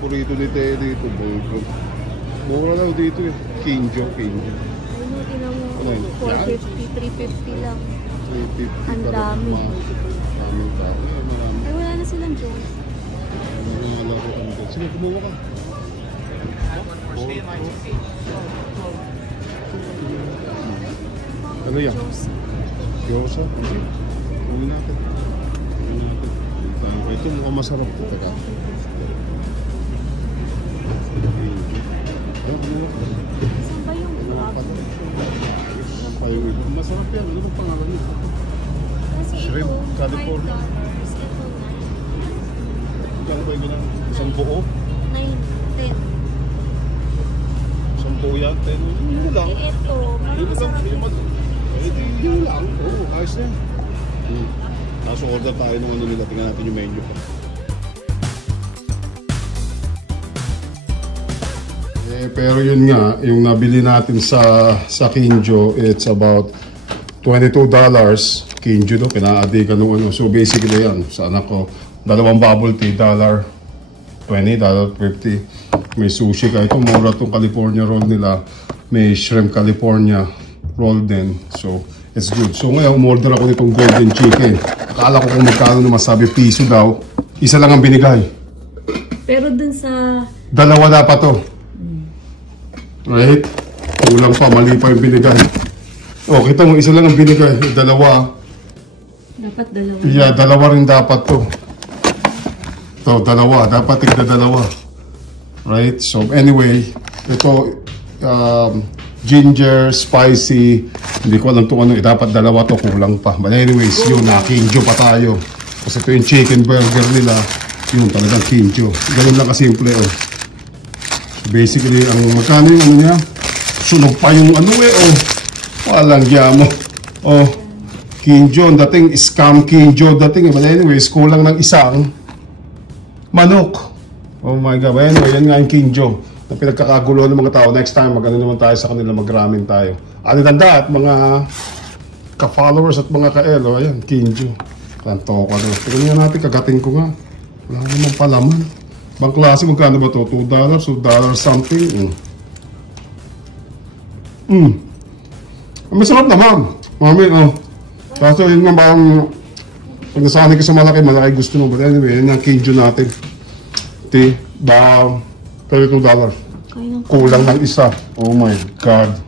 paborito ni Ted dito, burger. Mura daw dito eh. Kinjo. Ano, tinan mo, 450, 350 lang. 350. Ang dami. Maraming tao. Marami. Ay, wala na silang Jones. Sige, kumuha ka. Ano yan? Gyoza? Hindi. Kunin natin. Ito mukhang masarap ito. Teka. Saan ba yung crab? Masarap yan. Ano bang pangalan niya? Kasi Shrimp, ito, California. $5. Ito, Kano ba yung ganun? Isang buo? 9, 10. Isang buo yan? 10? Yun lang. Eh, ito, parang masarap ito. Yun lang. Oo, ayos na. Kaso order tayo ng ano nila. Tingnan natin yung menu pa. Pero yun nga, yung nabili natin sa Kinjo, it's about $22. Kinjo do, pinaadikan ng ano. So basically yan, sa anak ko, dalawang bubble tea, $20, $50. May sushi ka. Ito, mura itong California roll nila. May shrimp California roll din. So, it's good. So ngayon, umorder ako nitong golden chicken. Akala ko kung magkano naman, sabi piso daw. Isa lang ang binigay. Pero dun sa... Dalawa dapat to. Right? Kulang pa, mali pa yung binigay. Oh, kita mo, isa lang ang binigay. Dalawa. Dapat dalawa. Yeah, dalawa rin dapat to. Ito, dalawa. Dapat tigda dalawa. Right? So, anyway, ito, ginger, spicy. Hindi ko alam itong ano. Dapat dalawa to, kulang pa. But anyways, yun na, Kinjo pa tayo. Kasi ito yung chicken burger nila. Yun, talagang Kinjo. Ganun lang kasimple, oh. Basically, ang magkano yung ano niya, sunog pa yung ano oh. Walang gyamo. Oh, Kinjo, dating scam Kinjo dating. But anyways, kulang ng isang manok. Oh my God. But anyway, yan nga yung Kinjo na pinagkakagulo ng mga tao. Next time, mag-ano naman tayo sa kanila, mag-ramen tayo. Other than that, mga ka-followers at mga ka-elo, ayan, Kinjo. Kanto ka doon. Tignan natin, kagating ko nga. Wala naman palaman. Bang klase, magkano ba ito? $2? $2 something? Masarap naman. Mami, oh. Kaso yun nga ba pag nasanay ka sa malaki gusto mo. But anyway, yun yung Kinjo natin. $32. Kulang ng isa. Oh my God.